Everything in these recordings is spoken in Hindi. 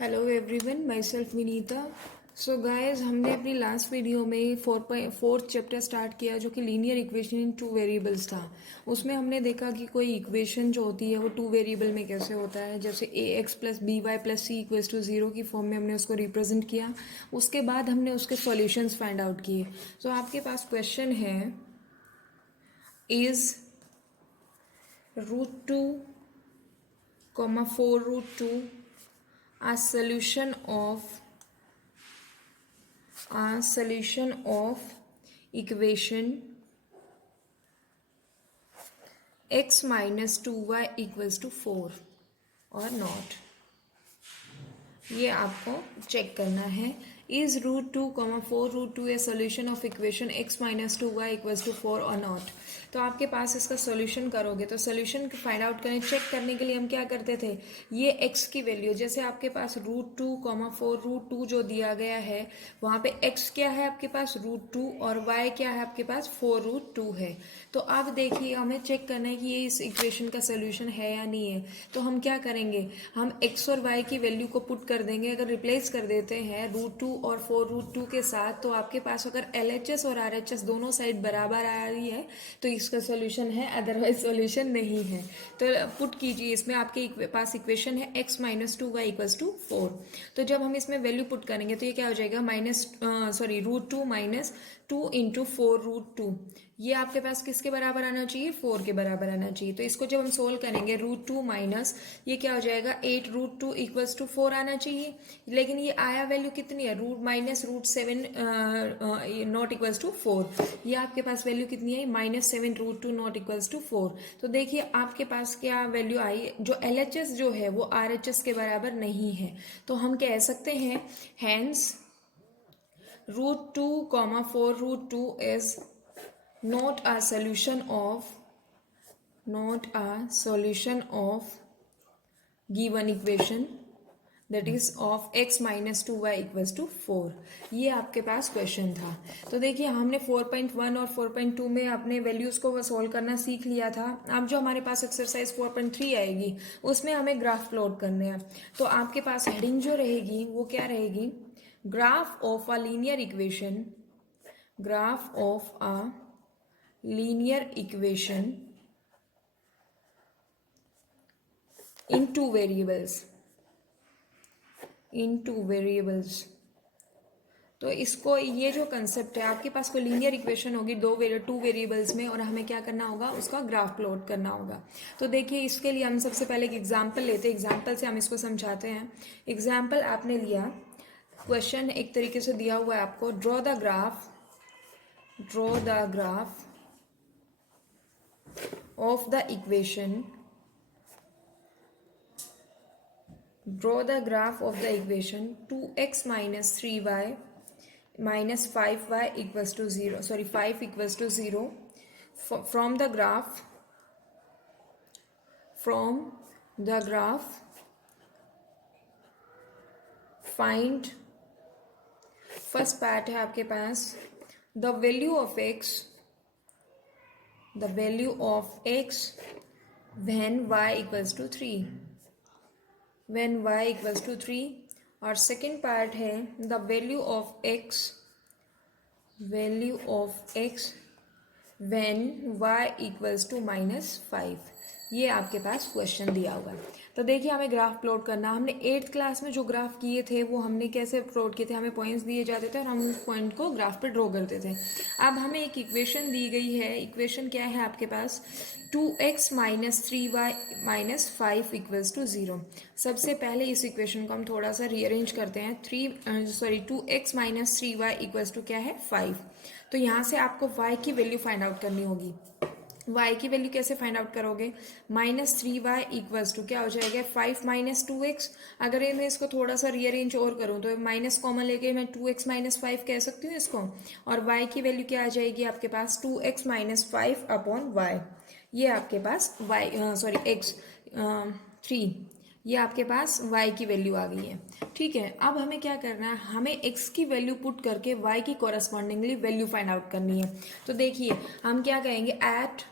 Hello everyone, my self Vinita. So guys, हमने अपनी लास्ट वीडियो में फोर्थ चैप्टर स्टार्ट किया जो कि linear equation in two variables था। उसमें हमने देखा कि कोई इक्वेशन जो होती है वो टू वेरिएबल में कैसे होता है, जैसे A x plus B y plus C equals to zero की फॉर्म में हमने उसको रिप्रेजेंट किया। उसके बाद हमने उसके सॉल्यूशंस फाइंड आउट किए। सो आपके पास क्वेश्चन है, is root two comma four root two a solution of equation x minus 2y equals to 4 or not। ये आपको चेक करना है। Is root two comma four root two a solution of equation x minus two y equals to four और नॉट। तो आपके पास इसका सोल्यूशन करोगे तो सोल्यूशन फाइंड आउट करने चेक करने के लिए हम क्या करते थे, ये एक्स की वैल्यू जैसे आपके पास root two comma four root two जो दिया गया है वहाँ पे एक्स क्या है आपके पास रूट टू और वाई क्या है आपके पास फोर रूट टू है। तो अब देखिए हमें चेक करना है कि ये इस इक्वेशन का सोल्यूशन है या नहीं है। तो हम क्या करेंगे, हम एक्स और वाई की वैल्यू को पुट कर देंगे। अगर रिप्लेस कर देते हैं रूट टू और फोर रूट टू के साथ तो आपके पास अगर एल एच एस और आर एच एस दोनों साइड बराबर आ रही है तो इसका सोल्यूशन है, अदरवाइज सोल्यूशन नहीं है। तो पुट कीजिए, इसमें आपके पास इक्वेशन है x minus two y equals to four. तो जब हम इसमें वैल्यू पुट करेंगे तो ये क्या हो जाएगा, root two minus two into four root two. ये आपके पास किसके बराबर आना चाहिए, फोर के बराबर आना चाहिए। तो इसको जब हम सोल्व करेंगे रूट टू माइनस ये क्या हो जाएगा, eight root two equals to four आना चाहिए। लेकिन ये आया वैल्यू कितनी है, root minus root seven not equals to four. ये आपके पास वैल्यू कितनी है, minus seven root two not equals to four. तो देखिए आपके पास क्या वैल्यू आई, जो एल एच एस जो है वो आर एच एस के बराबर नहीं है। तो हम कह सकते हैं hence root two comma four root two is not a solution of given equation that is of x minus 2y equals to 4। ये आपके पास क्वेश्चन था। तो देखिए हमने 4.1 और 4.2 में अपने वैल्यूज़ को सॉल्व करना सीख लिया था। अब जो हमारे पास एक्सरसाइज 4.3 आएगी उसमें हमें ग्राफ प्लॉट करने हैं। तो आपके पास हेडिंग जो रहेगी वो क्या रहेगी, graph of a linear equation, graph of a linear equation in two variables, तो इसको ये जो कंसेप्ट है, आपके पास कोई लीनियर इक्वेशन होगी टू वेरिएबल्स में और हमें क्या करना होगा, उसका ग्राफ प्लॉट करना होगा। तो देखिए इसके लिए हम सबसे पहले एक एग्जांपल लेते हैं, एग्जांपल से हम इसको समझाते हैं। एग्जांपल आपने लिया, क्वेश्चन एक तरीके से दिया हुआ है आपको, draw the graph of the equation, draw the graph of the equation 2x minus 3y minus 5y equals to 0, 5 equals to 0 from the graph find, first part है आपके पास, the value of x when y equals to 3, और सेकेंड पार्ट है the value of x when y equals to -5। ये आपके पास क्वेश्चन दिया हुआ है। तो देखिए हमें ग्राफ प्लॉट करना, हमने 8th क्लास में जो ग्राफ किए थे वो हमने कैसे प्लॉट किए थे, हमें पॉइंट्स दिए जाते थे और हम उस पॉइंट को ग्राफ पे ड्रॉ करते थे। अब हमें एक इक्वेशन दी गई है, इक्वेशन क्या है आपके पास, 2x minus 3y minus 5 equals to 0। सबसे पहले इस इक्वेशन को हम थोड़ा सा रीअरेंज करते हैं। 2x minus 3y equals to क्या है, 5। तो यहाँ से आपको y की वैल्यू फाइंड आउट करनी होगी। y की वैल्यू कैसे फाइंड आउट करोगे, -3y इक्वल्स टू क्या हो जाएगा, 5 माइनस 2x। अगर मैं इसको थोड़ा सा रीअरेंज और करूँ तो माइनस कॉमन लेके मैं 2x माइनस 5 कह सकती हूँ इसको, और y की वैल्यू क्या आ जाएगी आपके पास, 2x माइनस 5 अपॉन y। ये आपके पास x 3, ये आपके पास y की वैल्यू आ गई है। ठीक है, अब हमें क्या करना है, हमें x की वैल्यू पुट करके y की कॉरस्पॉन्डिंगली वैल्यू फाइंड आउट करनी है। तो देखिए हम क्या कहेंगे, एट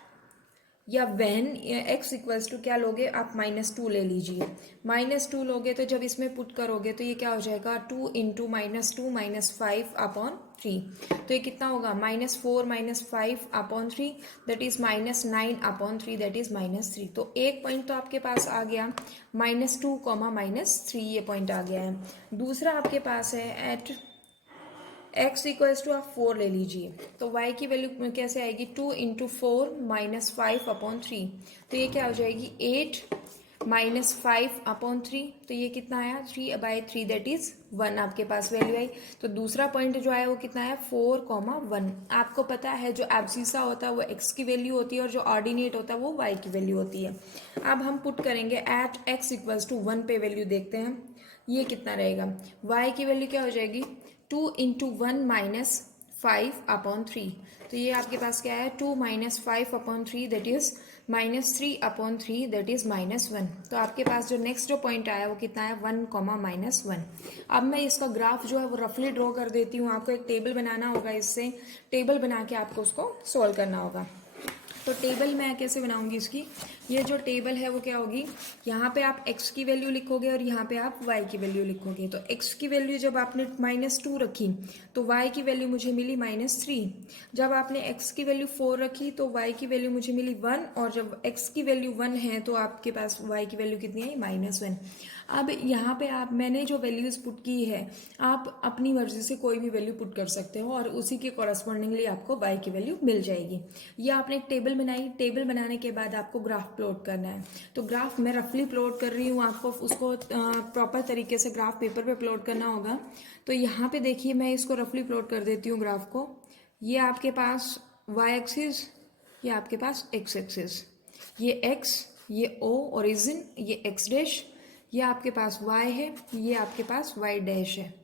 या व्हेन x इक्वल्स टू क्या लोगे आप, -2 ले लीजिए। -2 लोगे तो जब इसमें पुट करोगे तो ये क्या हो जाएगा, 2 इंटू -2 -5/3। तो ये कितना होगा, -4 -5 upon 3 that is -9/3 that is -3। तो एक पॉइंट तो आपके पास आ गया, -2 -3 ये पॉइंट आ गया है। दूसरा आपके पास है एट x इक्वल्स टू आप 4 ले लीजिए। तो y की वैल्यू कैसे आएगी, 2 इंटू 4 -5/3। तो ये क्या हो जाएगी, 8 -5/3। तो ये कितना आया, 3/3 दैट इज 1 आपके पास वैल्यू आई। तो दूसरा पॉइंट जो आया वो कितना आया, 4, 1। आपको पता है जो एब्सिसा होता है वो x की वैल्यू होती है और जो ऑर्डिनेट होता है वो y की वैल्यू होती है। अब हम पुट करेंगे एट x इक्वल्स टू 1 पे वैल्यू देखते हैं, ये कितना रहेगा, y की वैल्यू क्या हो जाएगी, 2 इंटू 1 -5/3। तो ये आपके पास क्या है, 2 -5/3 दैट इज -3/3 दैट इज -1। तो आपके पास जो नेक्स्ट जो पॉइंट आया वो कितना है, 1, -1। अब मैं इसका ग्राफ जो है वो रफली ड्रॉ कर देती हूँ। आपको एक टेबल बनाना होगा, इससे टेबल बना के आपको उसको सोल्व करना होगा। तो टेबल मैं कैसे बनाऊंगी इसकी, ये जो टेबल है वो क्या होगी, यहाँ पे आप x की वैल्यू लिखोगे और यहाँ पे आप y की वैल्यू लिखोगे। तो x की वैल्यू जब आपने -2 रखी तो y की वैल्यू मुझे मिली -3। जब आपने x की वैल्यू 4 रखी तो y की वैल्यू मुझे मिली 1, और जब x की वैल्यू 1 है तो आपके पास y की वैल्यू कितनी आई, -1। अब यहाँ पे आप, मैंने जो वैल्यूज पुट की है, आप अपनी मर्जी से कोई भी वैल्यू पुट कर सकते हो और उसी के कॉरस्पॉन्डिंगली आपको y की वैल्यू मिल जाएगी। ये आपने एक टेबल बनाई, टेबल बनाने के बाद आपको ग्राफ प्लॉट करना है। तो ग्राफ मैं रफली प्लॉट कर रही हूँ, आपको उसको प्रॉपर तरीके से ग्राफ पेपर पे प्लॉट करना होगा। तो यहाँ पे देखिए मैं इसको रफली प्लॉट कर देती हूँ ग्राफ को। ये आपके पास y एक्सिस, ये आपके पास x एक्सिस, ये x, ये o ओरिजिन, ये x डैश, ये आपके पास y है, ये आपके पास y डैश है।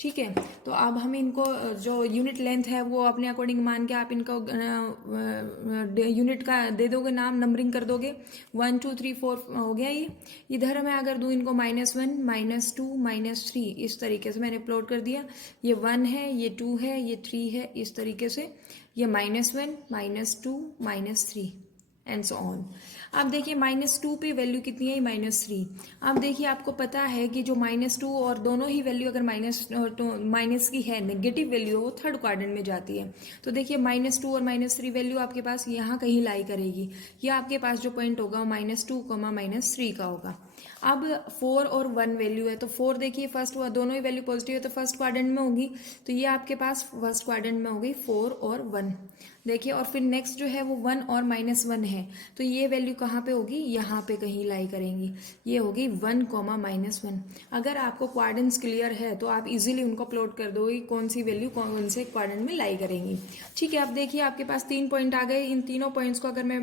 ठीक है, तो अब हम इनको जो यूनिट लेंथ है वो अपने अकॉर्डिंग मान के आप इनको यूनिट का दे दोगे नाम, नंबरिंग कर दोगे, 1 2 3 4 हो गया। ये इधर मैं अगर दूँ इनको -1 -2 -3, इस तरीके से मैंने प्लॉट कर दिया। ये 1 है, ये 2 है, ये 3 है, इस तरीके से। ये -1 -2 -3 एंड सो ऑन। अब देखिए -2 पे वैल्यू कितनी है, -3। अब देखिए आपको पता है कि जो -2 और दोनों ही वैल्यू अगर माइनस की है, नेगेटिव वैल्यू वो थर्ड क्वाड्रेंट में जाती है। तो देखिए -2 और -3 वैल्यू आपके पास यहाँ कहीं लाई करेगी। ये आपके पास जो पॉइंट होगा वो -2, -3 का होगा। अब 4 और 1 वैल्यू है, तो 4 देखिए फर्स्ट, दोनों ही वैल्यू पॉजिटिव है तो फर्स्ट क्वाड्रेंट में होगी। तो ये आपके पास फर्स्ट क्वाड्रेंट में होगी 4 और 1। देखिए, और फिर नेक्स्ट जो है वो 1 और -1 है, तो ये वैल्यू कहाँ पे होगी, यहाँ पे कहीं लाई करेंगी। ये होगी 1, -1। अगर आपको क्वाड्रेंट्स क्लियर है तो आप इजीली उनको प्लॉट कर दोगे कौन सी वैल्यू कौन से क्वाड्रेंट में लाई करेंगी। ठीक है, अब देखिए आपके पास 3 पॉइंट आ गए। इन तीनों पॉइंट्स को अगर मैं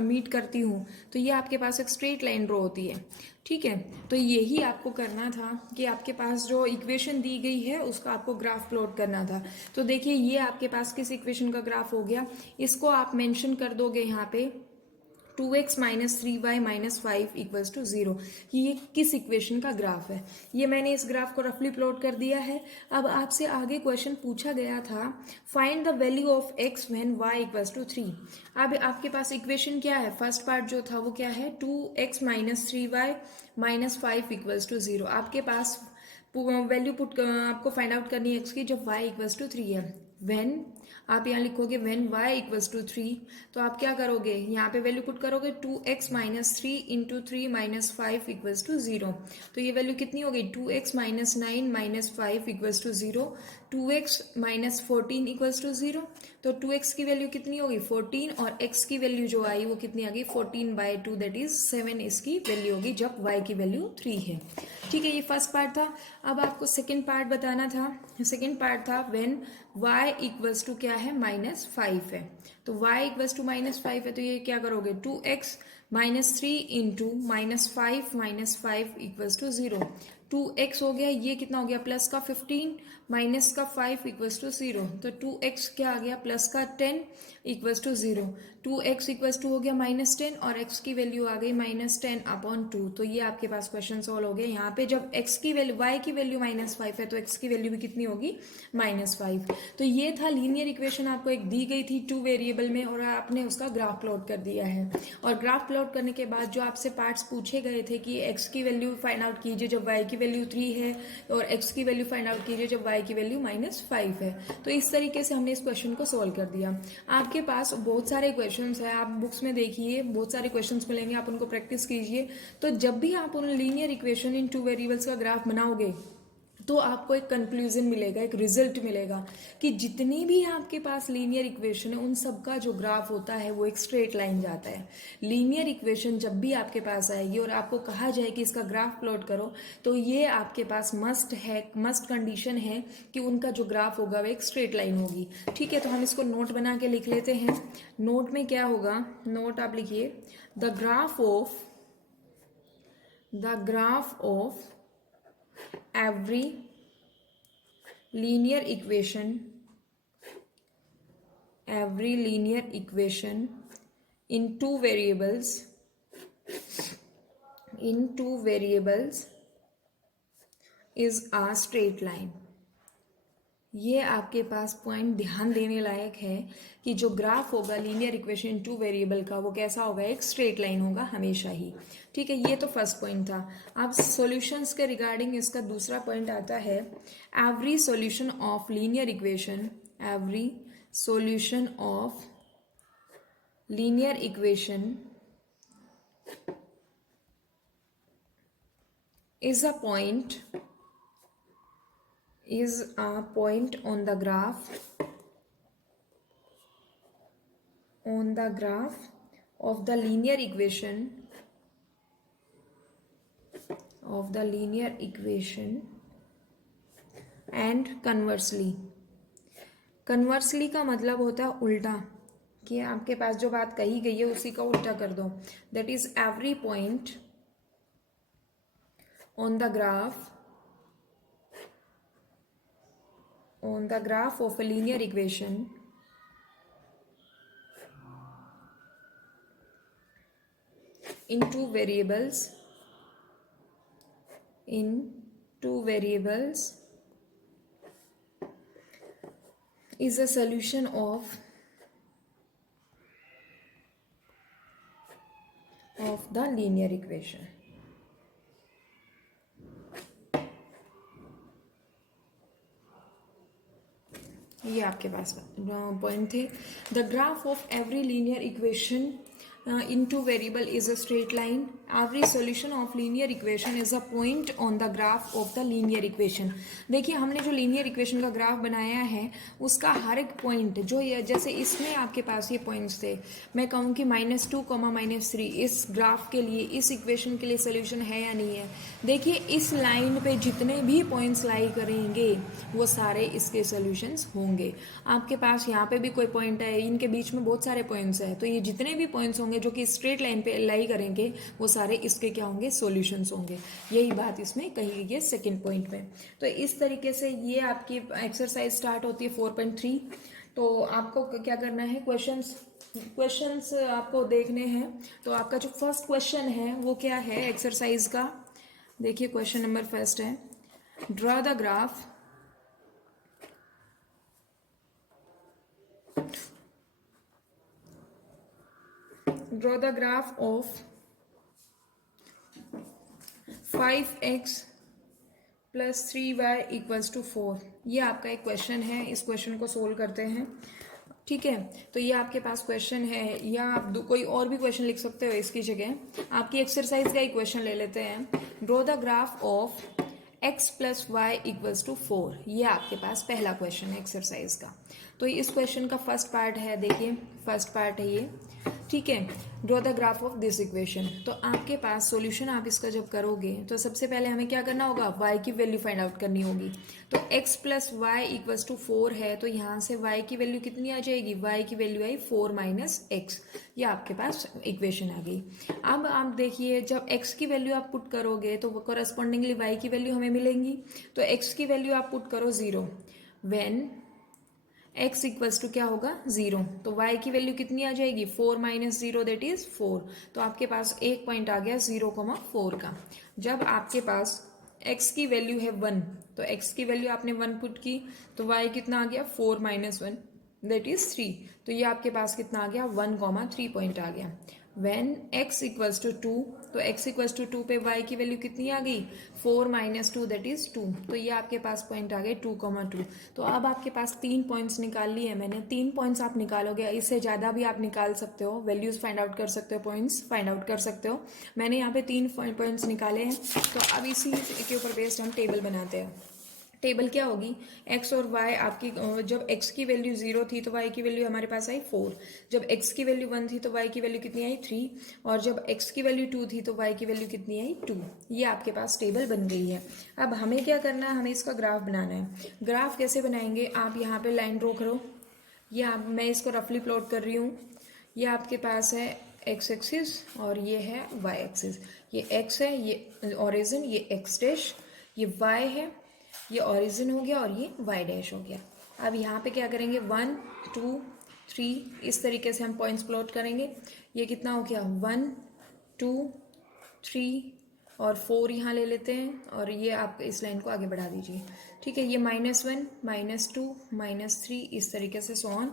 मीट करती हूँ तो ये आपके पास एक स्ट्रेट लाइन ड्रॉ होती है। ठीक है, तो यही आपको करना था कि आपके पास जो इक्वेशन दी गई है उसका आपको ग्राफ प्लॉट करना था। तो देखिए ये आपके पास किस इक्वेशन का ग्राफ हो गया, इसको आप मेंशन कर दोगे यहाँ पे 2x - 3y - 5 इक्वल्स टू 0। ये किस इक्वेशन का ग्राफ है, ये मैंने इस ग्राफ को रफली प्लॉट कर दिया है। अब आपसे आगे क्वेश्चन पूछा गया था, find the value of x when y equals to 3। अब आपके पास इक्वेशन क्या है, फर्स्ट पार्ट जो था वो क्या है, 2x - 3y - 5 इक्वल्स टू 0। आपके पास वैल्यू पुट आपको फाइंड आउट करनी है x की जब y इक्वल्स टू 3 है। व्हेन आप यहाँ लिखोगे व्हेन y इक्वल्स टू 3, तो आप क्या करोगे, यहाँ पे वैल्यू पुट करोगे 2x - 3 इंटू 3 - 5 इक्वल्स टू 0। तो ये वैल्यू कितनी होगी, 2x - 9 - 5 equals to 0, 2x - 14 equals to 0। तो 2x की वैल्यू कितनी होगी 14, और x की वैल्यू जो आई वो कितनी आ गई 14/2 दैट इज 7 इसकी वैल्यू होगी जब y की वैल्यू 3 है। ठीक है, ये फर्स्ट पार्ट था। अब आपको सेकेंड पार्ट बताना था। सेकेंड पार्ट था व्हेन y इक्वल्स टू क्या है, -5 है। तो y इक्वल्स टू -5 है, तो ये क्या करोगे, 2x - 3 into -5 - 5 equals to 0। 2x हो गया, ये कितना हो गया प्लस का 15 माइनस का 5 इक्वल्स टू 0, तो 2x क्या आ गया प्लस का 10 equals to 0, 2x equals to हो गया -10 और x की वैल्यू आ गई -10/2। तो ये आपके पास क्वेश्चन सॉल्व हो गया। यहाँ पे जब x की वैल्यू y की वैल्यू -5 है तो x की वैल्यू भी कितनी होगी -5। तो ये था लीनियर इक्वेशन, आपको एक दी गई थी 2 वेरिएबल में और आपने उसका ग्राफ प्लॉट कर दिया है। और ग्राफ प्लॉट करने के बाद जो आपसे पार्ट्स पूछे गए थे कि x की वैल्यू फाइंड आउट कीजिए जब y की वैल्यू 3 है और x की वैल्यू फाइंड आउट कीजिए जब y की वैल्यू -5 है। तो इस तरीके से हमने इस क्वेश्चन को सॉल्व कर दिया। आपके पास बहुत सारे क्वेश्चंस हैं, आप बुक्स में देखिए बहुत सारे क्वेश्चंस मिलेंगे, आप उनको प्रैक्टिस कीजिए। तो जब भी आप उन लीनियर इक्वेशन इन 2 वेरिएबल्स का ग्राफ बनाओगे तो आपको एक कंक्लूजन मिलेगा, एक रिजल्ट मिलेगा कि जितनी भी आपके पास लीनियर इक्वेशन है उन सब का जो ग्राफ होता है वो एक स्ट्रेट लाइन जाता है। लीनियर इक्वेशन जब भी आपके पास आएगी और आपको कहा जाए कि इसका ग्राफ प्लॉट करो तो ये आपके पास मस्ट कंडीशन है कि उनका जो ग्राफ होगा वो एक स्ट्रेट लाइन होगी। ठीक है, तो हम इसको नोट बना के लिख लेते हैं। नोट में क्या होगा, नोट आप लिखिए the graph of every linear equation in two variables is a straight line। ये आपके पास पॉइंट ध्यान देने लायक है कि जो ग्राफ होगा लीनियर इक्वेशन इन 2 वेरिएबल का वो कैसा होगा, एक स्ट्रेट लाइन होगा हमेशा ही। ठीक है, ये तो फर्स्ट पॉइंट था। अब सॉल्यूशंस के रिगार्डिंग इसका दूसरा पॉइंट आता है, every solution of linear equation is a point on the graph of the linear equation and conversely का मतलब होता है उल्टा, कि आपके पास जो बात कही गई है उसी का उल्टा कर दो। That is every point on the graph of a linear equation in two variables is a solution of the linear equation। ये आपके पास पॉइंट थे। The graph of every linear equation in 2 variable is a straight line. Every solution of linear equation is a point on the graph of the linear equation. देखिए हमने जो लीनियर इक्वेशन का ग्राफ बनाया है उसका हर एक पॉइंट जो ये, जैसे इसमें आपके पास ये पॉइंट्स थे, मैं कहूँ कि -2, -3 इस ग्राफ के लिए, इस इक्वेशन के लिए सोल्यूशन है या नहीं है। देखिए इस लाइन पे जितने भी पॉइंट्स लाई करेंगे वो सारे इसके सोल्यूशंस होंगे। आपके पास यहाँ पे भी कोई पॉइंट है, इनके बीच में बहुत सारे पॉइंट्स हैं, तो ये जितने भी पॉइंट्स होंगे जो कि स्ट्रेट लाइन पे लाई करेंगे वो सारे इसके क्या होंगे, सॉल्यूशंस होंगे। यही बात इसमें कही गई है सेकंड पॉइंट में। तो इस तरीके से ये आपकी एक्सरसाइज स्टार्ट होती है 4.3। तो आपको क्या करना है, क्वेश्चंस आपको देखने हैं। तो आपका जो फर्स्ट क्वेश्चन है वो क्या है एक्सरसाइज का, देखिए क्वेश्चन नंबर फर्स्ट है, draw the graph of 5x + 3y = 4। ये आपका एक क्वेश्चन है, इस क्वेश्चन को सोल्व करते हैं। ठीक है, तो ये आपके पास क्वेश्चन है, या आप कोई और भी क्वेश्चन लिख सकते हो इसकी जगह। आपकी एक्सरसाइज का ही क्वेश्चन ले लेते हैं, draw the graph of x + y = 4। ये आपके पास पहला क्वेश्चन है एक्सरसाइज का। तो इस क्वेश्चन का फर्स्ट पार्ट है, देखिए फर्स्ट पार्ट है ये, ठीक है, draw the graph of this equation. तो आपके पास सॉल्यूशन आप इसका जब करोगे तो सबसे पहले हमें क्या करना होगा, y की वैल्यू फाइंड आउट करनी होगी। तो x plus y equals to 4 है, तो यहाँ से y की वैल्यू कितनी आ जाएगी, y की वैल्यू आई 4 माइनस एक्स। ये आपके पास इक्वेशन आ गई। अब आप देखिए, जब x की वैल्यू आप पुट करोगे तो करस्पॉन्डिंगली y की वैल्यू हमें मिलेंगी। तो x की वैल्यू आप पुट करो 0 व्हेन x इक्वल्स टू क्या होगा 0। तो y की वैल्यू कितनी आ जाएगी, 4 माइनस 0 दैट इज 4। तो आपके पास एक पॉइंट आ गया 0,4 का। जब आपके पास x की वैल्यू है 1, तो x की वैल्यू आपने 1 पुट की, तो y कितना आ गया 4 माइनस 1 दैट इज 3। तो ये आपके पास कितना आ गया 1,3 पॉइंट आ गया। व्हेन x इक्वल्स टू 2, तो x इक्वल्स टू 2 पे y की वैल्यू कितनी आ गई 4 माइनस 2 दैट इज 2। तो ये आपके पास पॉइंट आ गए 2,2। तो अब आपके पास 3 पॉइंट्स निकाल लिए मैंने। 3 पॉइंट्स आप निकालोगे, इससे ज़्यादा भी आप निकाल सकते हो, वैल्यूज फाइंड आउट कर सकते हो, पॉइंट्स फाइंड आउट कर सकते हो। मैंने यहाँ पे 3 पॉइंट्स निकाले हैं। तो अब इसी के ऊपर बेस्ड हम टेबल बनाते हैं। टेबल क्या होगी, x और y आपकी, जब x की वैल्यू 0 थी तो y की वैल्यू हमारे पास आई 4। जब x की वैल्यू 1 थी तो y की वैल्यू कितनी आई 3। और जब x की वैल्यू 2 थी तो y की वैल्यू कितनी आई 2। ये आपके पास टेबल बन गई है। अब हमें क्या करना है, हमें इसका ग्राफ बनाना है। ग्राफ कैसे बनाएंगे, आप यहाँ पे लाइन ड्रॉ करो। ये आप, मैं इसको रफली प्लॉट कर रही हूँ। ये आपके पास है x एक्सिस और ये है y एक्सिस। ये x है, ये ओरिजिन, ये x डैश, ये y है, ये ओरिजिन हो गया और ये y डैश हो गया। अब यहाँ पे क्या करेंगे, 1 2 3 इस तरीके से हम पॉइंट्स प्लॉट करेंगे। ये कितना हो गया 1 2 3 और 4 यहाँ ले लेते हैं, और ये आप इस लाइन को आगे बढ़ा दीजिए। ठीक है, ये -1 -2 -3 इस तरीके से सो ऑन,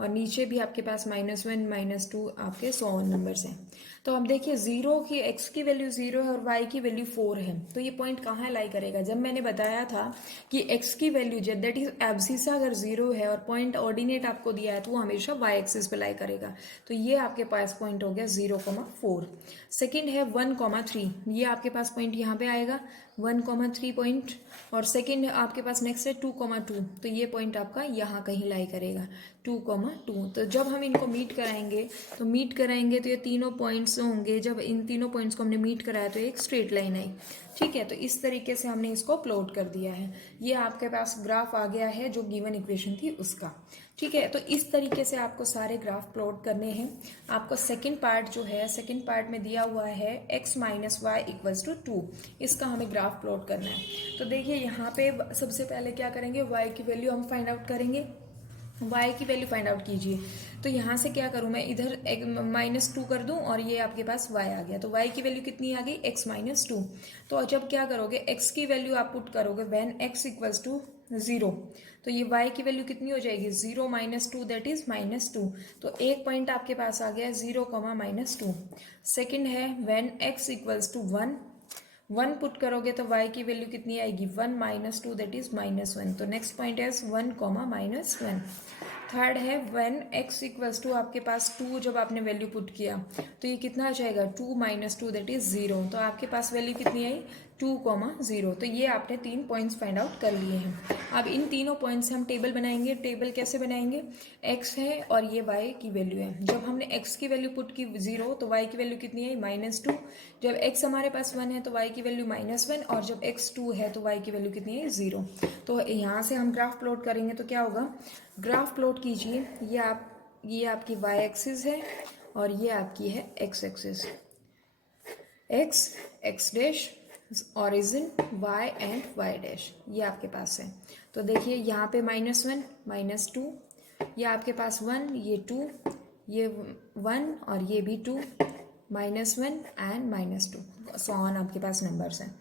और नीचे भी आपके पास -1 -2 आपके 100 नंबर्स हैं। तो अब देखिए, 0 की x की वैल्यू 0 है और y की वैल्यू 4 है, तो ये पॉइंट कहाँ लाई करेगा। जब मैंने बताया था कि x की वैल्यू दैट इज एब्सिसा अगर 0 है और पॉइंट ऑर्डिनेट आपको दिया है तो वो हमेशा y एक्सिस पे लाई करेगा। तो ये आपके पास पॉइंट हो गया 0,4। सेकेंड है 1,3, ये आपके पास पॉइंट यहाँ पे आएगा 1,3 पॉइंट। और सेकेंड आपके पास नेक्स्ट है 2,2, तो ये पॉइंट आपका यहाँ कहीं लाई करेगा 2,2। तो जब हम इनको मीट कराएंगे तो ये तीनों पॉइंट्स होंगे। जब इन तीनों पॉइंट्स को हमने मीट कराया तो एक स्ट्रेट लाइन आई। ठीक है, तो इस तरीके से हमने इसको प्लॉट कर दिया है। ये आपके पास ग्राफ आ गया है जो गिवन इक्वेशन थी उसका। ठीक है, तो इस तरीके से आपको सारे ग्राफ प्लॉट करने हैं। आपको सेकंड पार्ट जो है, सेकंड पार्ट में दिया हुआ है x minus y equals to 2, इसका हमें ग्राफ प्लॉट करना है। तो देखिए, यहाँ पे सबसे पहले क्या करेंगे, y की वैल्यू हम फाइंड आउट करेंगे। y की वैल्यू फाइंड आउट कीजिए। तो यहाँ से क्या करूँ मैं, इधर -2 कर दूँ और ये आपके पास y आ गया। तो y की वैल्यू कितनी आ गई x-2। तो जब क्या करोगे, x की वैल्यू आप पुट करोगे व्हेन x इक्वल्स टू 0, तो ये y की वैल्यू कितनी हो जाएगी 0 - 2 दैट इज -2। तो एक पॉइंट आपके पास आ गया 0, -2। सेकेंड है when x equals to 1 put करोगे तो y की वैल्यू कितनी आएगी 1 - 2 दैट इज -1। तो नेक्स्ट पॉइंट है 1, -1। थर्ड है व्हेन x इक्वल्स टू आपके पास 2, जब आपने वैल्यू पुट किया तो ये कितना आ जाएगा 2 - 2 दैट इज 0। तो आपके पास वैल्यू कितनी आई 2, 0। तो ये आपने 3 पॉइंट्स फाइंड आउट कर लिए हैं। अब इन तीनों पॉइंट्स से हम टेबल बनाएंगे। टेबल कैसे बनाएंगे, x है और ये y की वैल्यू है। जब हमने x की वैल्यू पुट की 0, तो y की वैल्यू कितनी आई -2। जब x हमारे पास 1 है तो y की वैल्यू -1, और जब x 2 है तो y की वैल्यू कितनी है 0। तो यहाँ से हम ग्राफ प्लॉट करेंगे तो क्या होगा, ग्राफ प्लॉट कीजिए। ये आपकी y एक्सिस है और ये आपकी है x axis. x dash origin y and y dash, ये आपके पास है। तो देखिए, यहाँ पे -1 -2, ये आपके पास 1, ये 2, ये 1 और ये भी 2, -1 एंड -2, सो ऑन आपके पास नंबर्स हैं।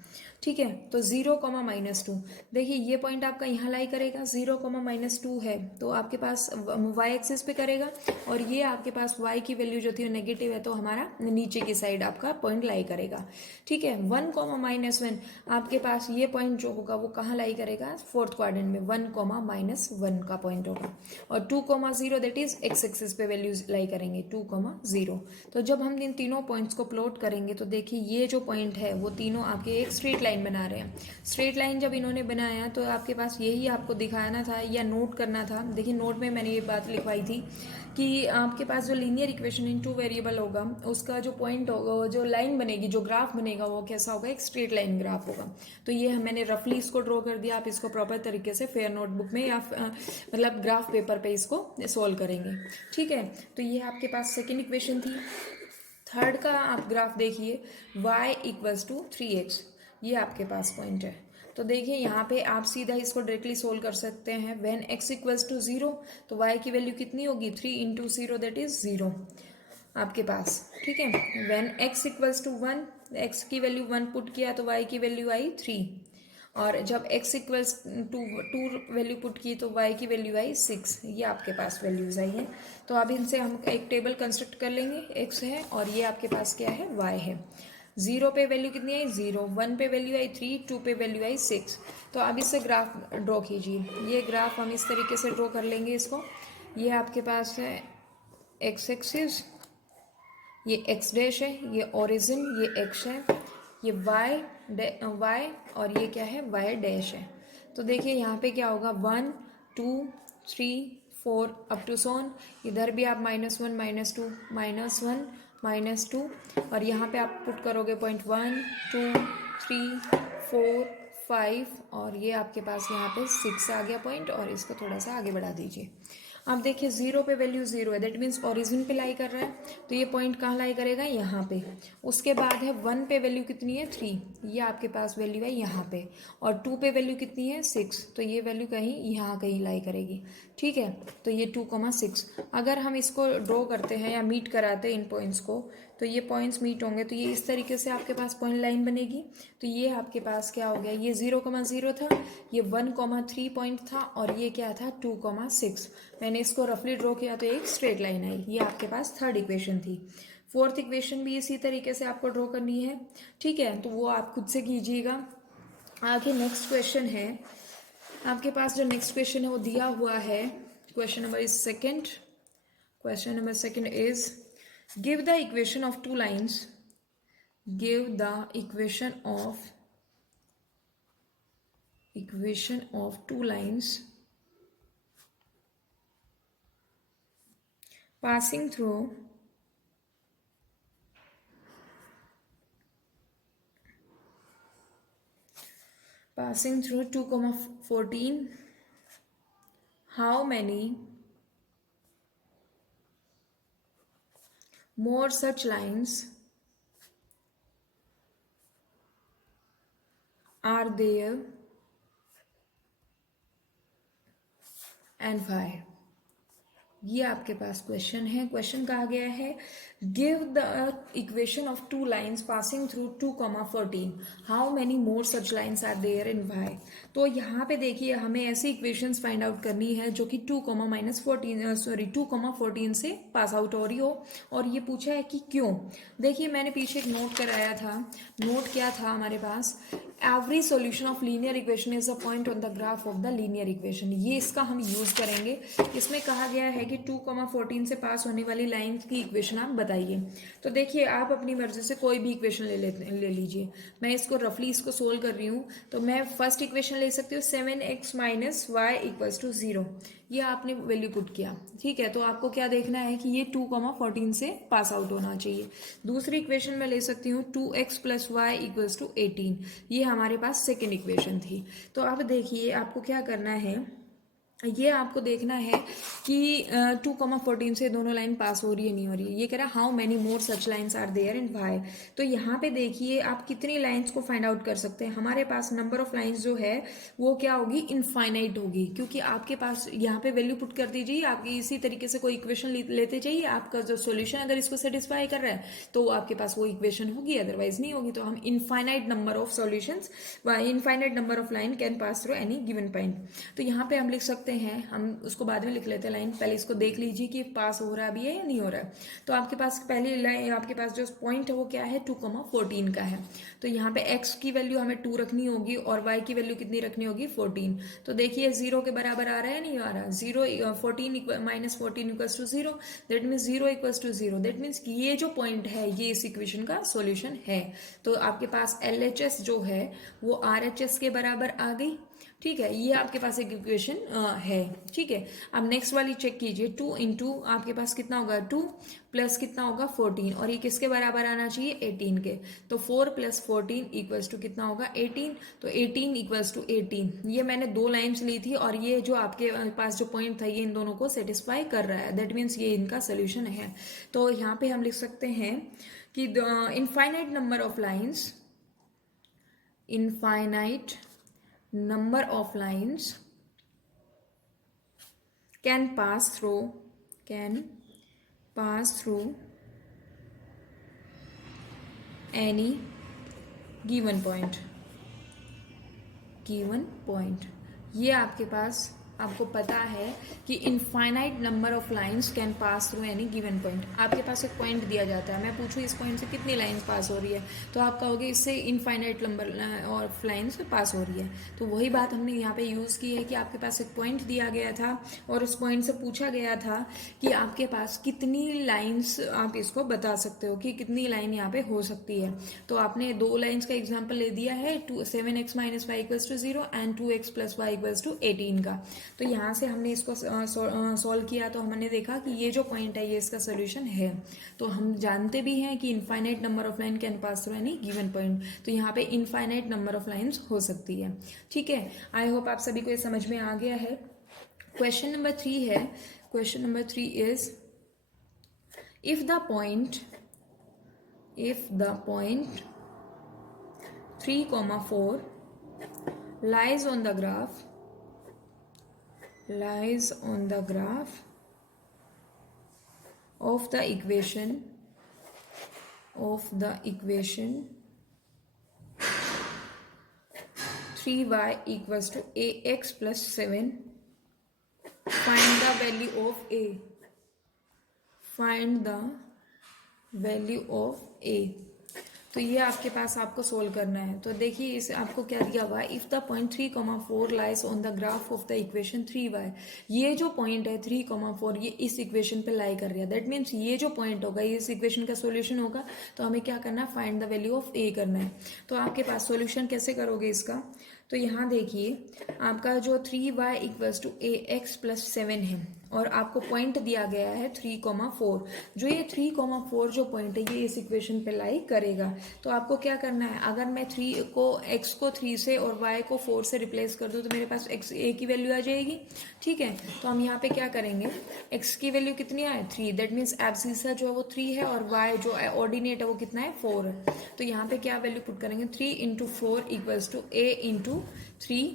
ठीक है, तो 0, -2, देखिए ये पॉइंट आपका यहाँ लाई करेगा। 0, -2 है तो आपके पास y एक्सिस पे करेगा, और ये आपके पास y की वैल्यू जो थी नेगेटिव है तो हमारा नीचे की साइड आपका पॉइंट लाई करेगा। ठीक है, 1, -1 आपके पास ये पॉइंट जो होगा वो कहाँ लाई करेगा, फोर्थ क्वाड्रेंट में 1, -1 का पॉइंट होगा। और 2, 0 दैट इज x एक्सिस पे वैल्यूज लाई करेंगे 2, 0। तो जब हम इन तीनों पॉइंट्स को प्लॉट करेंगे तो देखिए, ये जो जो पॉइंट है वो तीनों आपके एक स्ट्रेट लाइन बना रहे हैं। स्ट्रेट लाइन जब इन्होंने बनाया तो आपके पास यही आपको दिखाना था या नोट करना था। देखिए नोट में मैंने ये बात लिखवाई थी कि आपके पास जो linear equation in two variable होगा उसका जो पॉइंट होगा, जो लाइन बनेगी, जो ग्राफ बनेगा वो कैसा होगा, एक स्ट्रेट लाइन ग्राफ होगा। तो ये मैंने रफली इसको ड्रॉ कर दिया। आप इसको प्रॉपर तरीके से फेयर नोटबुक में या मतलब ग्राफ पेपर पे इसको सॉल्व करेंगे। ठीक है, तो ये आपके पास सेकेंड इक्वेशन थी। थर्ड का आप ग्राफ देखिए, y इक्वल्स टू 3x, ये आपके पास पॉइंट है। तो देखिए यहाँ पे आप सीधा इसको डायरेक्टली सोल्व कर सकते हैं। व्हेन x इक्वल्स टू 0 तो y की वैल्यू कितनी होगी, 3 इंटू 0 दैट इज 0 आपके पास। ठीक है, when x equals to 1, x की वैल्यू 1 पुट किया तो y की वैल्यू आई 3, और जब x equals to 2 value put की तो y की वैल्यू आई 6। ये आपके पास वैल्यूज आई हैं। तो अब इनसे हम एक टेबल कंस्ट्रक्ट कर लेंगे। x है और ये आपके पास क्या है, y है। 0 पे वैल्यू कितनी आई, 0, 1 पे वैल्यू आई 3, 2 पे वैल्यू आई 6। तो अब इससे ग्राफ ड्रॉ कीजिए। ये ग्राफ हम इस तरीके से ड्रॉ कर लेंगे इसको। ये आपके पास है x एक्सिस, ये x डैश है, ये ओरिजिन, ये x है, ये y और ये क्या है, y डैश है। तो देखिए यहाँ पे क्या होगा, 1 2 3 4 अप टू सोन। इधर भी आप -1 -2 -1 -2, और यहाँ पे आप पुट करोगे पॉइंट 1 2 3 4 5, और ये आपके पास यहाँ पे 6 आ गया पॉइंट। और इसको थोड़ा सा आगे बढ़ा दीजिए। अब देखिए 0 पे वैल्यू 0 है, दैट मीन्स ओरिजिन पे लाई कर रहा है। तो ये पॉइंट कहाँ लाई करेगा, यहाँ पे। उसके बाद है 1 पे वैल्यू कितनी है, 3, ये आपके पास वैल्यू है यहाँ पे। और 2 पे वैल्यू कितनी है, 6, तो ये वैल्यू कहीं यहाँ कहीं लाई करेगी। ठीक है, तो ये 2,6। अगर हम इसको ड्रॉ करते हैं या मीट कराते हैं इन पॉइंट्स को, तो ये पॉइंट्स मीट होंगे तो ये इस तरीके से आपके पास पॉइंट लाइन बनेगी। तो ये आपके पास क्या हो गया, ये 0,0 था, ये 1,3 पॉइंट था, और ये क्या था, 2,6। मैंने इसको रफली ड्रॉ किया तो एक स्ट्रेट लाइन आई। ये आपके पास थर्ड इक्वेशन थी। फोर्थ इक्वेशन भी इसी तरीके से आपको ड्रॉ करनी है। ठीक है, तो वो आप खुद से कीजिएगा। आगे नेक्स्ट क्वेश्चन है आपके पास, जो नेक्स्ट क्वेश्चन है वो दिया हुआ है। Question number second is give the equation of two lines, give the equation of two lines passing through 2,14, how many more such lines are there and why? ये आपके पास क्वेश्चन है। क्वेश्चन कहा गया है give the equation of two lines passing through 2,14, how many more such lines are there and why. तो यहाँ पे देखिए हमें ऐसी इक्वेशंस फाइंड आउट करनी है जो कि 2,14 से पास आउट हो रही हो, और ये पूछा है कि क्यों। देखिए मैंने पीछे एक नोट कराया था। नोट क्या था हमारे पास, every solution of linear equation is a point on the graph of the linear equation. ये इसका हम यूज करेंगे। इसमें कहा गया है कि 2,14 से पास होने वाली लाइन की इक्वेशन आप बताइए। तो देखिए आप अपनी मर्जी से कोई भी इक्वेशन ले लीजिए। मैं इसको रफली इसको सोल्व कर रही हूँ। तो मैं फर्स्ट इक्वेशन ले सकती हूँ 7x - y इक्वल्स टू 0। ये आपने वैल्यू पुट किया। ठीक है, तो आपको क्या देखना है कि ये 2,14 से पास आउट होना चाहिए। दूसरी इक्वेशन में ले सकती हूँ 2x + y इक्वल्स टू 18। ये हमारे पास सेकेंड इक्वेशन थी। तो अब देखिए आपको क्या करना है, ये आपको देखना है कि 2,14 से दोनों लाइन पास हो रही है नहीं हो रही है। ये कह रहा है how many more such lines are there and why. तो यहाँ पे देखिए आप कितनी लाइन्स को फाइंड आउट कर सकते हैं। हमारे पास नंबर ऑफ लाइन्स जो है वो क्या होगी, इनफाइनाइट होगी, क्योंकि आपके पास यहाँ पे वैल्यू पुट कर दीजिए। आपकी इसी तरीके से कोई इक्वेशन लेते जाइए, आपका जो सोल्यूशन अगर इसको सेटिस्फाई कर रहा है तो आपके पास वो इक्वेशन होगी, अदरवाइज नहीं होगी। तो हम infinite number of solutions, infinite number of line can pass through any given point. तो यहाँ पे हम लिख सकते सकते हैं, हम उसको बाद में लिख लेते हैं लाइन, पहले इसको देख लीजिए कि पास हो रहा भी है या नहीं हो रहा है। तो आपके पास पहली लाइन, आपके पास जो पॉइंट है वो क्या है, 2,14 का है। तो यहाँ पे x की वैल्यू हमें 2 रखनी होगी और y की वैल्यू कितनी रखनी होगी, 14। तो देखिए 0 के बराबर आ रहा है, नहीं आ रहा, 0 14 minus 14 equals to 0, that means 0 equals to 0, that means ये जो पॉइंट है ये इस इक्वेशन का सॉल्यूशन है। तो आपके पास LHS जो है वो RHS के बराबर आ गई। ठीक है, ये आपके पास एक इक्वेशन है। ठीक है, अब नेक्स्ट वाली चेक कीजिए, 2 इंटू आपके पास कितना होगा, 2 प्लस कितना होगा 14, और ये किसके बराबर आना चाहिए, 18 के। तो 4 प्लस 14 इक्वल्स टू कितना होगा, 18। तो 18 इक्वल्स टू 18, ये मैंने 2 लाइन्स ली थी और ये जो आपके पास जो पॉइंट था ये इन दोनों को सेटिस्फाई कर रहा है, दैट मीन्स ये इनका सोल्यूशन है। तो यहाँ पे हम लिख सकते हैं कि infinite number of lines, infinite number of lines can pass through any given point। ये आपके पास, आपको पता है कि infinite number of lines can pass through any given point. आपके पास एक पॉइंट दिया जाता है, मैं पूछूं इस पॉइंट से कितनी लाइंस पास हो रही है, तो आप कहोगे इससे infinite number of lines pass हो रही है। तो वही बात हमने यहाँ पे यूज़ की है कि आपके पास एक पॉइंट दिया गया था और उस पॉइंट से पूछा गया था कि आपके पास कितनी लाइन्स, आप इसको बता सकते हो कि कितनी लाइन यहाँ पे हो सकती है। तो आपने 2 लाइन्स का एग्जाम्पल ले दिया है, 7x minus y equals to 0 and 2x plus y equals to 18 का। तो यहाँ से हमने इसको सॉल्व किया तो हमने देखा कि ये जो पॉइंट है ये इसका सोल्यूशन है। तो हम जानते भी हैं कि infinite number of line can pass through any given point, तो यहाँ पे इनफाइनाइट नंबर ऑफ लाइन्स हो सकती है। ठीक है, आई होप आप सभी को ये समझ में आ गया है। क्वेश्चन नंबर 3 है, question number 3 is if the point 3,4 lies on the graph of the equation 3y equals to ax plus 7, find the value of a। तो ये आपके पास आपको सोल्व करना है। तो देखिए इसे आपको क्या दिया हुआ है, if the point 3,4 lies on the graph of the equation 3y। ये जो पॉइंट है 3,4 ये इस इक्वेशन पे लाई कर रही है, दैट मीन्स ये जो पॉइंट होगा ये इस इक्वेशन का सॉल्यूशन होगा। तो हमें क्या करना है, find the value of a करना है। तो आपके पास सॉल्यूशन कैसे करोगे इसका, तो यहाँ देखिए आपका जो 3y equals to ax plus 7 है और आपको पॉइंट दिया गया है 3,4। जो ये 3,4 जो पॉइंट है ये इस इक्वेशन पे लाई करेगा। तो आपको क्या करना है, अगर मैं x को 3 से और y को 4 से रिप्लेस कर दूँ तो मेरे पास a की वैल्यू आ जाएगी। ठीक है, तो हम यहाँ पे क्या करेंगे, x की वैल्यू कितनी आए, 3, दैट मीन्स एब्सिसा जो है वो 3 है और y जो ऑर्डिनेट है वो कितना है, 4 है। तो यहाँ पे क्या वैल्यू पुट करेंगे, 3 into 4 equals to a into 3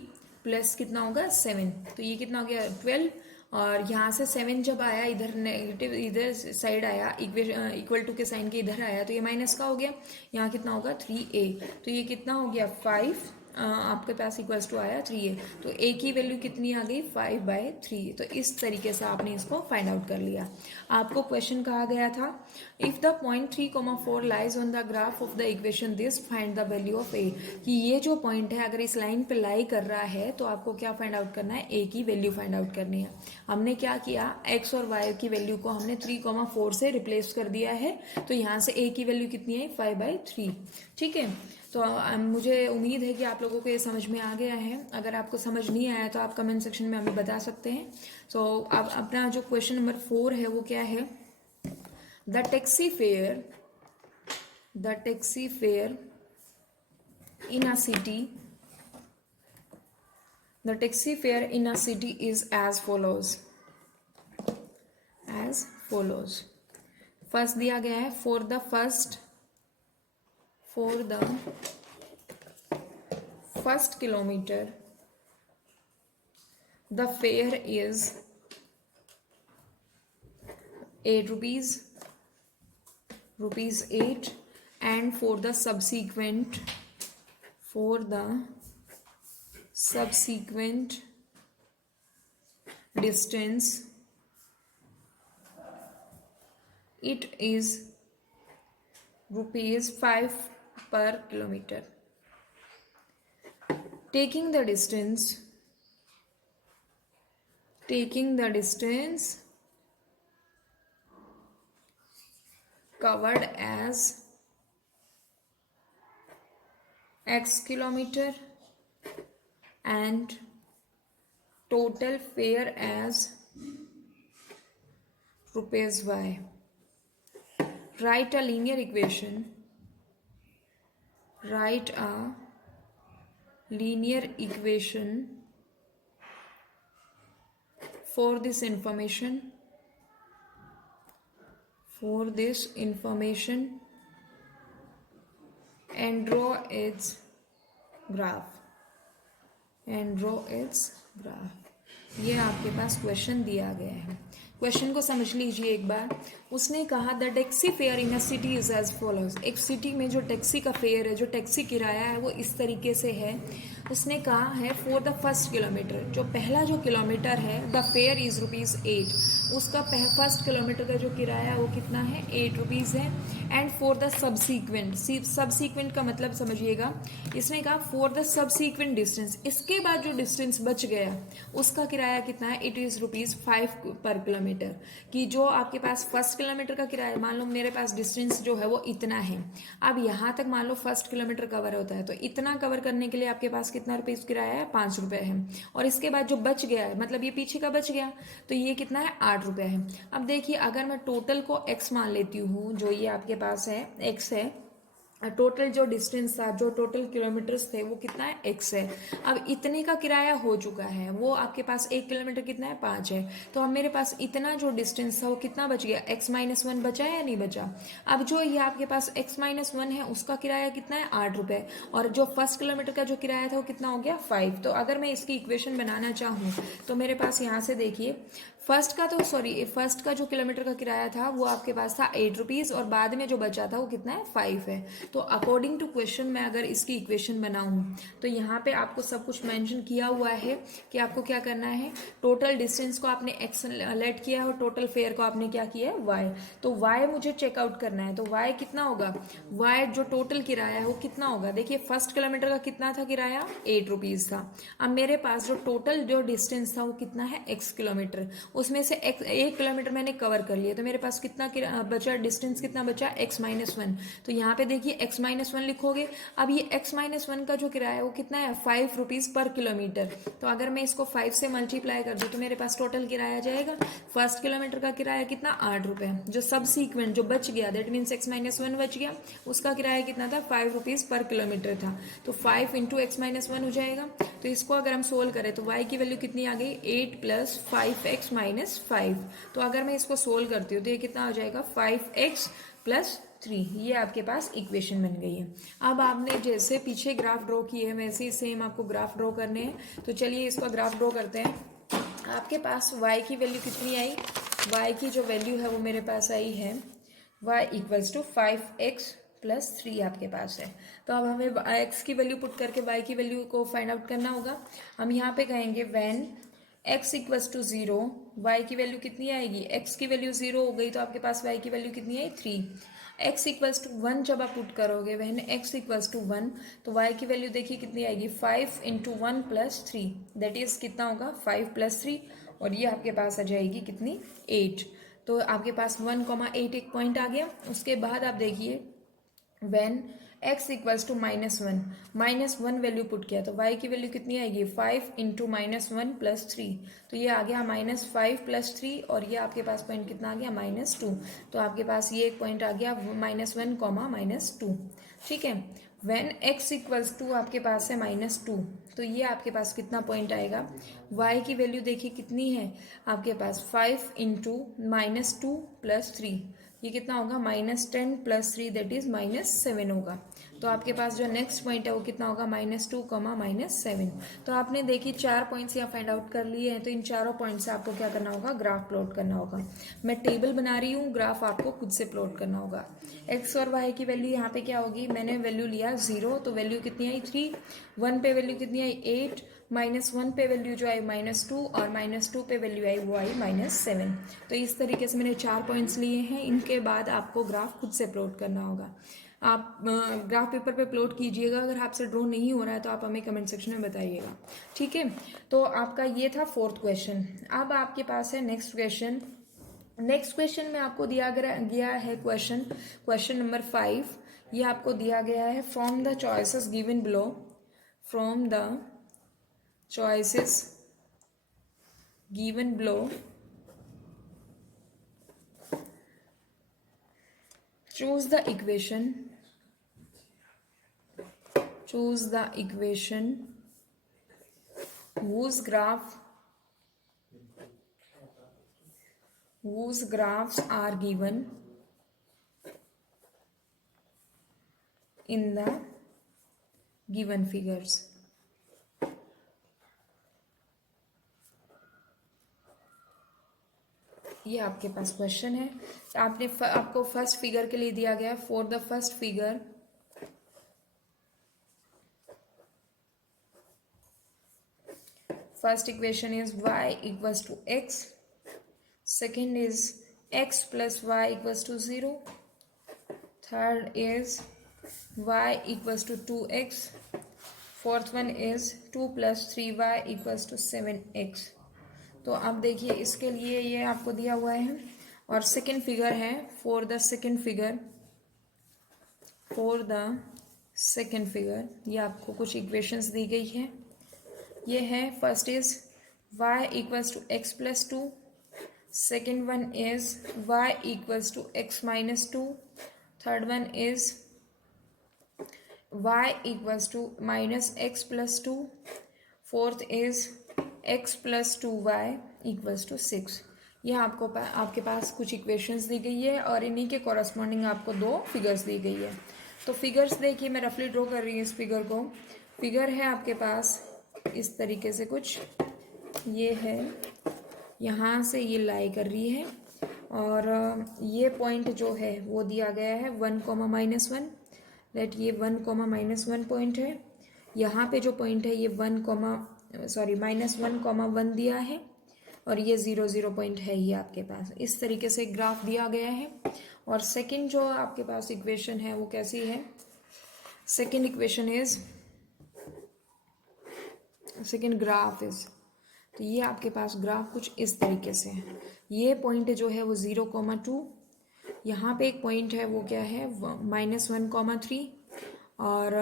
plus कितना होगा 7, तो ये कितना हो गया 12। और यहाँ से 7 जब आया इधर नेगेटिव, इधर साइड आया इक्वल टू के साइन के इधर आया तो ये माइनस का हो गया, यहाँ कितना होगा 3a, तो ये कितना हो गया 5, आपके पास इक्वल्स टू आया 3a। तो a की वैल्यू कितनी आ गई 5/3। तो इस तरीके से आपने इसको फाइंड आउट कर लिया। आपको क्वेश्चन कहा गया था if the point 3,4 lies on the graph of the equation this find the value of a, कि ये जो पॉइंट है अगर इस लाइन पे लाई कर रहा है तो आपको क्या फाइंड आउट करना है, a की वैल्यू फाइंड आउट करनी है। हमने क्या किया, x और y की वैल्यू को हमने 3,4 से रिप्लेस कर दिया है, तो यहाँ से a की वैल्यू कितनी है 5/3। ठीक है, तो मुझे उम्मीद है कि आप लोगों को ये समझ में आ गया है। अगर आपको समझ नहीं आया तो आप कमेंट सेक्शन में हमें बता सकते हैं। तो अब अपना जो क्वेश्चन नंबर 4 है वो क्या है, the taxi fare in a city is as follows. First दिया गया है, for the first kilometer the fare is 8 rupees 8, and for the subsequent 10 distance, it is rupees 5 per kilometer. Taking the distance covered as x kilometer and total fare as rupees y. Write a linear equation for this information and draw its graph. ये आपके पास क्वेश्चन दिया गया है. क्वेश्चन को समझ लीजिए एक बार. उसने कहा the taxi fare in a city is as follows. एक सिटी में जो टैक्सी का फेयर है, जो टैक्सी किराया है, वो इस तरीके से है. उसने कहा है फॉर द फर्स्ट किलोमीटर, जो पहला जो किलोमीटर है, द फेयर इज ₹8. उसका फर्स्ट किलोमीटर का जो किराया है वो कितना है, ₹8 है. एंड फॉर द सबसीक्वेंट का मतलब समझिएगा. इसने कहा फॉर द सबसीक्वेंट डिस्टेंस, इसके बाद जो डिस्टेंस बच गया उसका किराया कितना है, इट इज ₹5 पर किलोमीटर. कि जो आपके पास फर्स्ट किलोमीटर का किराया, मान लो मेरे पास डिस्टेंस जो है वो इतना है. अब यहाँ तक मान लो फर्स्ट किलोमीटर कवर होता है, तो इतना कवर करने के लिए आपके पास कितना रुपीज किराया है, ₹5 है. और इसके बाद जो बच गया है, मतलब ये पीछे का बच गया, तो ये कितना है, ₹8 है. अब देखिए अगर मैं टोटल को x मान लेती हूँ, जो ये आपके पास है x है, टोटल जो डिस्टेंस था, जो टोटल किलोमीटर्स थे वो कितना है, x है. अब इतने का किराया हो चुका है, वो आपके पास 1 किलोमीटर कितना है, 5 है. तो अब मेरे पास इतना जो डिस्टेंस था वो कितना बच गया, x-1 बचा या नहीं बचा. अब जो ये आपके पास x-1 है उसका किराया कितना है, ₹8. और जो फर्स्ट किलोमीटर का जो किराया था वो कितना हो गया, 5. तो अगर मैं इसकी इक्वेशन बनाना चाहूँ तो मेरे पास यहाँ से देखिए फर्स्ट का जो किलोमीटर का किराया था वो आपके पास था ₹8 और बाद में जो बचा था वो कितना है, 5 है. तो अकॉर्डिंग टू क्वेश्चन मैं अगर इसकी इक्वेशन बनाऊं तो यहाँ पे आपको सब कुछ मेंशन किया हुआ है कि आपको क्या करना है. टोटल डिस्टेंस को आपने x लेट किया है और टोटल फेयर को आपने क्या किया है, y. तो y मुझे चेकआउट करना है. तो y कितना होगा, y जो टोटल किराया है वो कितना होगा. देखिए फर्स्ट किलोमीटर का कितना था किराया, ₹8 था. अब मेरे पास जो टोटल जो डिस्टेंस था वो कितना है, x किलोमीटर. उसमें से 1 किलोमीटर मैंने कवर कर लिया, तो मेरे पास कितना बचा, डिस्टेंस कितना बचा, x-1. तो यहाँ पे देखिए x-1 लिखोगे. अब ये x-1 का जो किराया है वो कितना है, ₹5 पर किलोमीटर. तो अगर मैं इसको 5 से मल्टीप्लाई कर दूं तो मेरे पास टोटल किराया जाएगा. फर्स्ट किलोमीटर का किराया कितना, ₹8. जो सब सीक्वेंट जो बच गया, दैट मीन्स x-1 बच गया, उसका किराया कितना था, ₹5 पर किलोमीटर था. तो 5 इंटू x-1 हो जाएगा. तो इसको अगर हम सोल्व करें तो y की वैल्यू कितनी आ गई, 8 + 5x-5. तो अगर मैं इसको सोल्व करती हूँ तो ये कितना हो जाएगा, 5x + 3. ये आपके पास इक्वेशन बन गई है. अब आपने जैसे पीछे ग्राफ ड्रॉ किए हैं वैसे ही सेम आपको ग्राफ ड्रॉ करने हैं. तो चलिए इसका ग्राफ ड्रॉ करते हैं. आपके पास y की वैल्यू कितनी आई, y की जो वैल्यू है वो मेरे पास आई है y = 5x + 3 आपके पास है. तो अब हमें x की वैल्यू पुट करके y की वैल्यू को फाइंड आउट करना होगा. हम यहाँ पे कहेंगे व्हेन x = 0, y की वैल्यू कितनी आएगी, x की वैल्यू 0 हो गई तो आपके पास y की वैल्यू कितनी आई, 3. x = 1 जब आप पुट करोगे, व्हेन x = 1, तो y की वैल्यू देखिए कितनी आएगी, 5 × 1 + 3, दैट इज कितना होगा, 5 + 3. और ये आपके पास आ जाएगी कितनी, 8. तो आपके पास 1,8 एक पॉइंट आ गया. उसके बाद आप देखिए व्हेन x = -1 वैल्यू पुट किया तो y की वैल्यू कितनी आएगी, 5 × -1 + 3. तो ये आ गया -5 + 3 और ये आपके पास पॉइंट कितना आ गया, -2. तो आपके पास ये एक पॉइंट आ गया -1, -2. ठीक है. व्हेन x = आपके पास है -2, तो ये आपके पास कितना पॉइंट आएगा, y की वैल्यू देखिए कितनी है आपके पास, 5 × -2 + 3, ये कितना होगा, -10 + 3 दैट इज -7 होगा. तो आपके पास जो नेक्स्ट पॉइंट है वो कितना होगा -2, -7। तो आपने देखिए 4 पॉइंट्स यहाँ फाइंड आउट कर लिए हैं। तो इन चारों पॉइंट से आपको क्या करना होगा, ग्राफ प्लॉट करना होगा। मैं टेबल बना रही हूँ, ग्राफ आपको खुद से प्लॉट करना होगा। एक्स और वाई की वैल्यू यहाँ पे क्या होगी, मैंने वैल्यू लिया 0, तो वैल्यू कितनी आई 3, 1 पे वैल्यू कितनी आई 8, -1 पे वैल्यू जो आई -2 और -2 पे वैल्यू आई वो आई -7। तो इस तरीके से मैंने 4 पॉइंट्स लिए हैं। इनके बाद आपको ग्राफ खुद से प्लॉट करना होगा। आप ग्राफ पेपर पे प्लॉट कीजिएगा। अगर आपसे ड्रॉ नहीं हो रहा है तो आप हमें कमेंट सेक्शन में बताइएगा, ठीक है। तो आपका ये था 4th क्वेश्चन। अब आपके पास है नेक्स्ट क्वेश्चन। नेक्स्ट क्वेश्चन में आपको दिया गया है क्वेश्चन नंबर 5। ये आपको दिया गया है from the choices given below, from the choices given below, choose the equation whose graphs are given in the given figures। ये आपके पास क्वेश्चन है। आपको फर्स्ट फिगर के लिए दिया गया है। For the first figure, first equation is y equals to x, second is x plus y equals to 0, third is y equals to 2x, fourth one is 2 plus 3y equals to 7x। तो आप देखिए इसके लिए ये आपको दिया हुआ है। और सेकंड फिगर है, फॉर द सेकंड फिगर ये आपको कुछ इक्वेशंस दी गई है। ये है first is y equals to x plus 2, second one is y equals to x minus 2, third one is y equals to minus x plus 2, fourth is x plus 2y equals to 6। यह आपके पास कुछ इक्वेशंस दी गई है और इन्हीं के कॉरस्पॉन्डिंग आपको 2 फिगर्स दी गई है। तो फिगर्स देखिए, मैं रफली ड्रॉ कर रही हूँ इस फिगर को। फिगर है आपके पास इस तरीके से कुछ, ये है यहाँ से ये लाई कर रही है और ये पॉइंट जो है वो दिया गया है 1, -1। लेट ये 1, -1 पॉइंट है। यहाँ पे जो पॉइंट है ये -1, दिया है और ये 0, 0 पॉइंट है ही आपके पास। इस तरीके से ग्राफ दिया गया है। और सेकंड जो आपके पास इक्वेशन है वो कैसी है, second equation is, second graph is, तो ये आपके पास ग्राफ कुछ इस तरीके से है। ये पॉइंट जो है वो 0, 2, यहाँ पे एक पॉइंट है वो क्या है -1, 3 और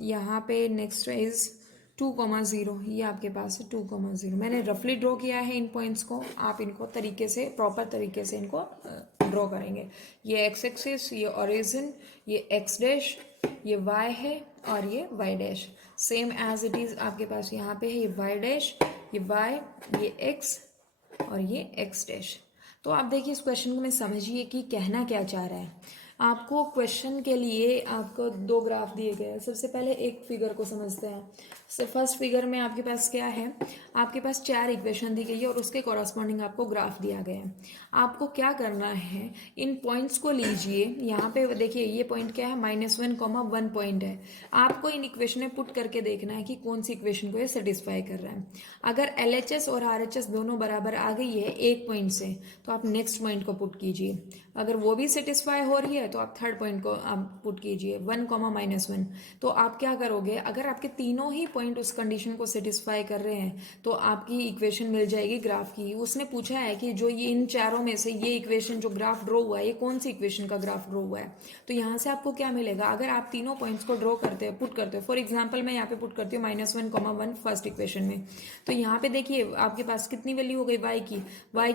यहाँ पे नेक्स्ट इज 2, 0। ये आपके पास है 2, 0। मैंने रफली ड्रॉ किया है इन पॉइंट्स को। आप इनको तरीके से प्रॉपर तरीके से इनको ड्रॉ करेंगे। ये x एक्सिस, ये ओरिजिन, ये x डैश, ये y है और ये y dash. Same as it is आपके पास यहाँ पे है ये y डैश, ये y, ये x और ये x डैश। तो आप देखिए इस क्वेश्चन को मैं समझिए कि कहना क्या चाह रहा है। आपको क्वेश्चन के लिए आपको 2 ग्राफ दिए गए हैं। सबसे पहले एक फिगर को समझते हैं। फर्स्ट फिगर में आपके पास क्या है, आपके पास 4 इक्वेशन दी गई है और उसके कॉरस्पॉन्डिंग आपको ग्राफ दिया गया है। आपको क्या करना है, इन पॉइंट्स को लीजिए। यहाँ पे देखिए ये पॉइंट क्या है -1, 1 पॉइंट है। आपको इन इक्वेशन में पुट करके देखना है कि कौन सी इक्वेशन को ये सेटिस्फाई कर रहा है। अगर LHS और RHS दोनों बराबर आ गई है एक पॉइंट से, तो आप नेक्स्ट पॉइंट को पुट कीजिए। अगर वो भी सेटिस्फाई हो रही है तो आप थर्ड पॉइंट को आप पुट कीजिए 1, -1। तो आप क्या करोगे, अगर आपके तीनों ही पॉइंट उस कंडीशन को सेटिस्फाई कर रहे हैं तो आपकी इक्वेशन मिल जाएगी ग्राफ की। उसने पूछा है कि जो ये इन चारों में से ये इक्वेशन जो ग्राफ ड्रॉ हुआ है ये कौन सी इक्वेशन का ग्राफ ड्रॉ हुआ है। तो यहाँ से आपको क्या मिलेगा, अगर आप तीनों पॉइंट्स को ड्रॉ करते हो, पुट करते हो। फॉर एग्जाम्पल मैं यहाँ पे पुट करती हूँ -1, 1 फर्स्ट इक्वेशन में। तो यहाँ पे देखिए आपके पास कितनी वैल्यू हो गई y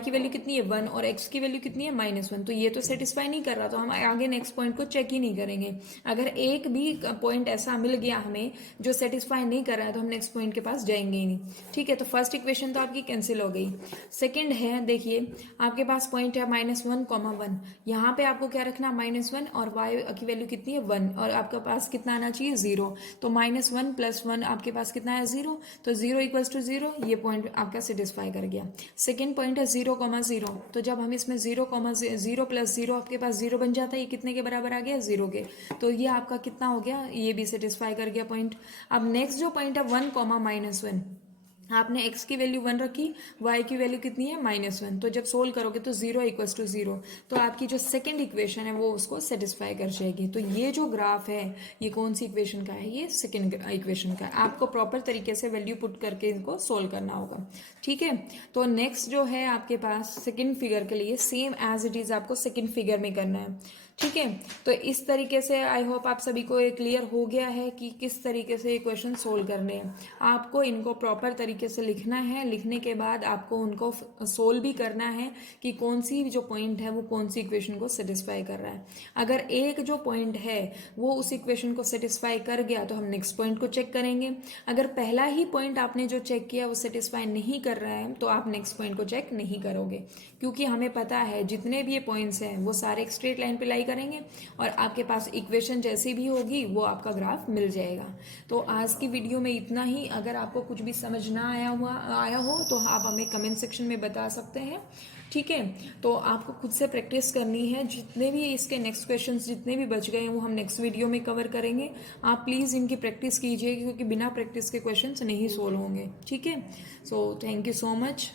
की वैल्यू कितनी है 1 और x की वैल्यू कितनी है -1। तो ये तो सेटिस्फाई नहीं कर रहा, तो हम आगे नेक्स्ट पॉइंट को चेक ही नहीं करेंगे। अगर एक भी पॉइंट ऐसा मिल गया हमें जो सेटिस्फाई नहीं कर रहा है तो हम नेक्स्ट पॉइंट के पास जाएंगे ही नहीं। ठीक है, तो फर्स्ट इक्वेशन तो आपकी कैंसिल हो गई। सेकंड है, देखिए आपके पास पॉइंट है -1, यहाँ पे आपको क्या रखना, -1 और y की वैल्यू कितनी है 1 और आपके पास कितना आना चाहिए 0। तो -1 + 1 आपके पास कितना है 0, तो 0 = 0, ये पॉइंट आपका सेटिस्फाई कर गया। सेकेंड पॉइंट है 0, तो जब हम इसमें 0, 0 + 0 आपके पास 0 बन जाता है, ये कितने के बराबर आ गया 0 के, तो ये आपका कितना हो गया, ये भी सेटिस्फाई कर गया पॉइंट। अब नेक्स्ट जो पॉइंट है 1, -1, आपने x की वैल्यू 1 रखी, y की वैल्यू कितनी है -1, तो जब सोल्व करोगे तो 0 = 0, तो आपकी जो सेकंड इक्वेशन है वो उसको सेटिस्फाई कर जाएगी। तो ये जो ग्राफ है ये कौन सी इक्वेशन का है, ये सेकंड इक्वेशन का है। आपको प्रॉपर तरीके से वैल्यू पुट करके इनको सोल्व करना होगा। ठीक है, तो नेक्स्ट जो है आपके पास सेकंड फिगर के लिए सेम एज इट इज आपको सेकंड फिगर में करना है। ठीक है, तो इस तरीके से आई होप आप सभी को ये क्लियर हो गया है कि किस तरीके से ये क्वेश्चन सोल्व करने हैं। आपको इनको प्रॉपर तरीके से लिखना है, लिखने के बाद आपको उनको सोल्व भी करना है कि कौन सी जो पॉइंट है वो कौन सी इक्वेशन को सेटिस्फाई कर रहा है। अगर एक जो पॉइंट है वो उस इक्वेशन को सेटिस्फाई कर गया तो हम नेक्स्ट पॉइंट को चेक करेंगे। अगर पहला ही पॉइंट आपने जो चेक किया वो सेटिस्फाई नहीं कर रहा है तो आप नेक्स्ट पॉइंट को चेक नहीं करोगे, क्योंकि हमें पता है जितने भी ये पॉइंट्स हैं वो सारे एक स्ट्रेट लाइन पे लाई करेंगे और आपके पास इक्वेशन जैसी भी होगी वो आपका ग्राफ मिल जाएगा। तो आज की वीडियो में इतना ही। अगर आपको कुछ भी समझ ना आया हो तो आप हमें कमेंट सेक्शन में बता सकते हैं। ठीक है, तो आपको खुद से प्रैक्टिस करनी है। जितने भी इसके नेक्स्ट क्वेश्चंस जितने भी बच गए हैं वो हम नेक्स्ट वीडियो में कवर करेंगे। आप प्लीज़ इनकी प्रैक्टिस कीजिए, क्योंकि बिना प्रैक्टिस के क्वेश्चंस नहीं सोल्व होंगे। ठीक है, so thank you so much.